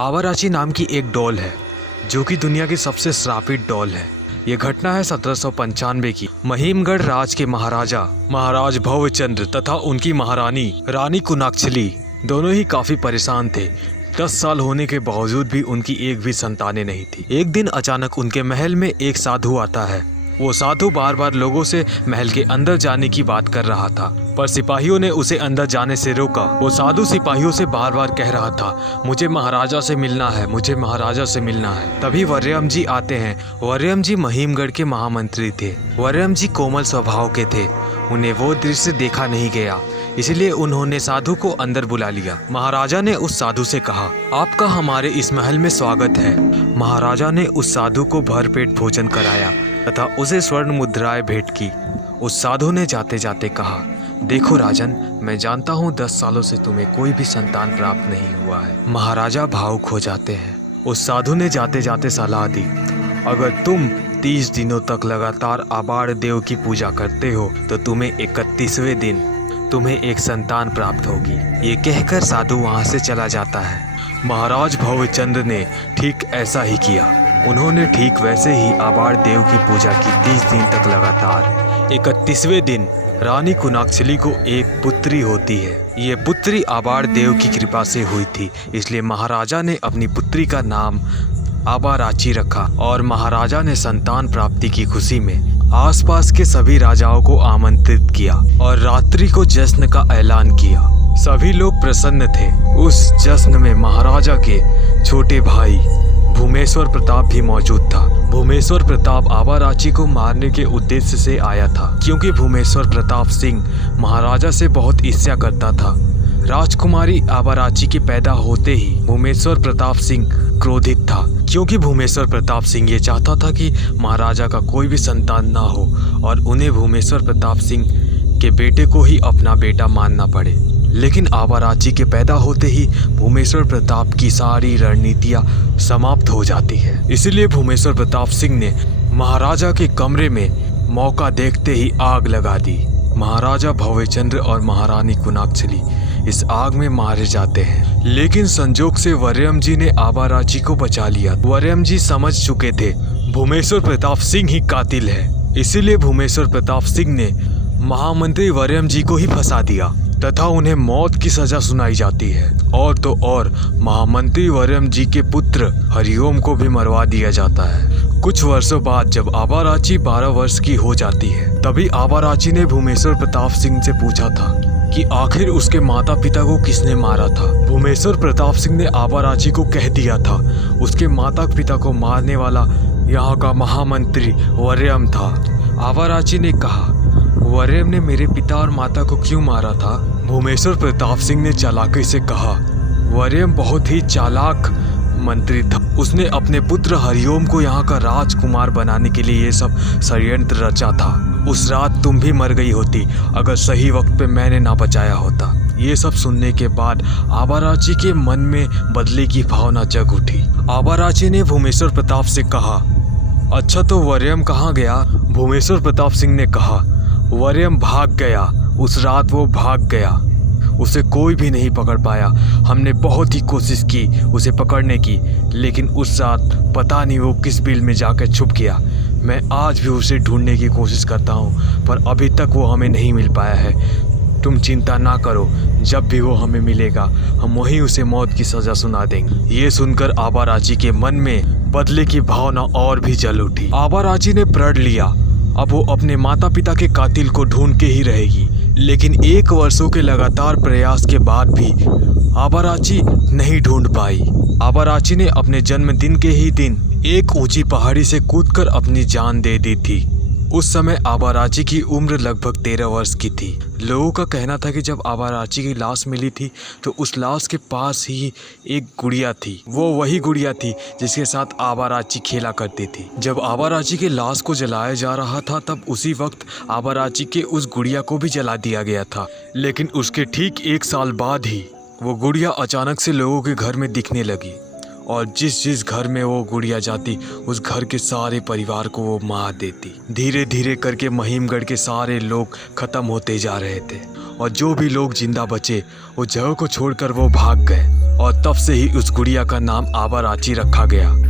आवाराची नाम की एक डॉल है जो कि दुनिया की सबसे श्रापित डॉल है। ये घटना है 1795 की। महिमगढ़ राज के महाराज भवचंद्र तथा उनकी महारानी रानी कुनाक्छली दोनों ही काफी परेशान थे। 10 साल होने के बावजूद भी उनकी एक भी संतानें नहीं थी। एक दिन अचानक उनके महल में एक साधु आता है। वो साधु बार बार लोगों से महल के अंदर जाने की बात कर रहा था, पर सिपाहियों ने उसे अंदर जाने से रोका। वो साधु सिपाहियों से बार बार कह रहा था, मुझे महाराजा से मिलना है, मुझे महाराजा से मिलना है। तभी वर्यम जी आते हैं। वर्यम जी महिमगढ़ के महामंत्री थे। वर्यम जी कोमल स्वभाव के थे। उन्हें वो दृश्य देखा नहीं गया, इसलिए उन्होंने साधु को अंदर बुला लिया। महाराजा ने उस साधु से कहा, आपका हमारे इस महल में स्वागत है। महाराजा ने उस साधु को भरपेट भोजन कराया तथा उसे स्वर्ण मुद्राएं भेंट की। उस साधु ने जाते जाते कहा, देखो राजन, मैं जानता हूँ 10 सालों से तुम्हें कोई भी संतान प्राप्त नहीं हुआ है। महाराजा भावुक हो जाते हैं। उस साधु ने जाते जाते सलाह दी, अगर तुम 30 दिनों तक लगातार आबाड़ देव की पूजा करते हो तो तुम्हें 31वें दिन तुम्हें एक संतान प्राप्त होगी। ये कहकर साधु वहाँ से चला जाता है। महाराज भवचंद्र ने ठीक ऐसा ही किया। उन्होंने ठीक वैसे ही आबाड़ देव की पूजा की 30 दिन तक लगातार। 31वें दिन रानी कुनाक्छली को एक पुत्री होती है। ये पुत्री आबाड़ देव की कृपा से हुई थी, इसलिए महाराजा ने अपनी पुत्री का नाम आबाराची रखा और महाराजा ने संतान प्राप्ति की खुशी में आसपास के सभी राजाओं को आमंत्रित किया और रात्रि को जश्न का ऐलान किया। सभी लोग प्रसन्न थे। उस जश्न में महाराजा के छोटे भाई भूमेश्वर प्रताप भी मौजूद था। भूमेश्वर प्रताप आबाराची को मारने के उद्देश्य से आया था, क्योंकि भूमेश्वर प्रताप सिंह महाराजा से बहुत ईर्ष्या करता था। राजकुमारी आबाराची के पैदा होते ही भूमेश्वर प्रताप सिंह क्रोधित था, क्योंकि भूमेश्वर प्रताप सिंह ये चाहता था कि महाराजा का कोई भी संतान ना हो और उन्हें भूमेश्वर प्रताप सिंह के बेटे को ही अपना बेटा मानना पड़े। लेकिन आबाराची के पैदा होते ही भूमेश्वर प्रताप की सारी रणनीतियां समाप्त हो जाती है। इसलिए भूमेश्वर प्रताप सिंह ने महाराजा के कमरे में मौका देखते ही आग लगा दी। महाराजा भवचंद्र और महारानी कुनाक्छली इस आग में मारे जाते हैं, लेकिन संजोग से वर्यम जी ने आबाराची को बचा लिया। वर्यम जी समझ चुके थे भूमेश्वर प्रताप सिंह ही कातिल है, इसीलिए भूमेश्वर प्रताप सिंह ने महामंत्री वर्यम जी को ही फंसा दिया तथा उन्हें मौत की सजा सुनाई जाती है। और तो और महामंत्री वर्यम जी के पुत्र हरिओम को भी मरवा दिया जाता है। कुछ वर्षों बाद जब आबाराची 12 वर्ष की हो जाती है, तभी आबाराची ने भूमेश्वर प्रताप सिंह से पूछा था कि आखिर उसके माता पिता को किसने मारा था। भूमेश्वर प्रताप सिंह ने आबाराची को कह दिया था उसके माता पिता को मारने वाला यहाँ का महामंत्री वर्यम था। आबाराची ने कहा, वर्यम ने मेरे पिता और माता को क्यों मारा था? भूमेश्वर प्रताप सिंह ने चालाकी से कहा, वर्यम बहुत ही चालाक मंत्री था। उसने अपने पुत्र हरिओम को यहाँ का राजकुमार बनाने के लिए ये सब षड्यंत्र रचा था। उस रात तुम भी मर गई होती अगर सही वक्त पे मैंने ना बचाया होता। ये सब सुनने के बाद आबाराची के मन में बदले की भावना जग उठी। आबाराची ने भूमेश्वर प्रताप से कहा, अच्छा तो वर्यम कहाँ गया? भूमेश्वर प्रताप सिंह ने कहा, वर्यम भाग गया। उस रात वो भाग गया, उसे कोई भी नहीं पकड़ पाया। हमने बहुत ही कोशिश की उसे पकड़ने की, लेकिन उस रात पता नहीं वो किस बिल में जाकर छुप गया। मैं आज भी उसे ढूंढने की कोशिश करता हूँ, पर अभी तक वो हमें नहीं मिल पाया है। तुम चिंता ना करो, जब भी वो हमें मिलेगा हम वहीं उसे मौत की सजा सुना देंगे। ये सुनकर आबाराची के मन में बदले की भावना और भी जल उठी। आबाराची ने प्रण लिया अब वो अपने माता पिता के कातिल को ढूंढ के ही रहेगी। लेकिन 1 वर्षों के लगातार प्रयास के बाद भी आबाराची नहीं ढूंढ पाई। आबाराची ने अपने जन्मदिन के ही दिन एक ऊंची पहाड़ी से कूदकर अपनी जान दे दी थी। उस समय आबाराची की उम्र लगभग 13 वर्ष की थी। लोगों का कहना था कि जब आबाराची की लाश मिली थी तो उस लाश के पास ही एक गुड़िया थी। वो वही गुड़िया थी जिसके साथ आबाराची खेला करती थी। जब आबाराची के लाश को जलाया जा रहा था तब उसी वक्त आबाराची के उस गुड़िया को भी जला दिया गया था। लेकिन उसके ठीक 1 साल बाद ही वो गुड़िया अचानक से लोगों के घर में दिखने लगी। और जिस जिस घर में वो गुड़िया जाती उस घर के सारे परिवार को वो मार देती। धीरे धीरे करके महिमगढ़ के सारे लोग खत्म होते जा रहे थे और जो भी लोग जिंदा बचे वो जगह को छोड़कर वो भाग गए और तब से ही उस गुड़िया का नाम आबाराची रखा गया।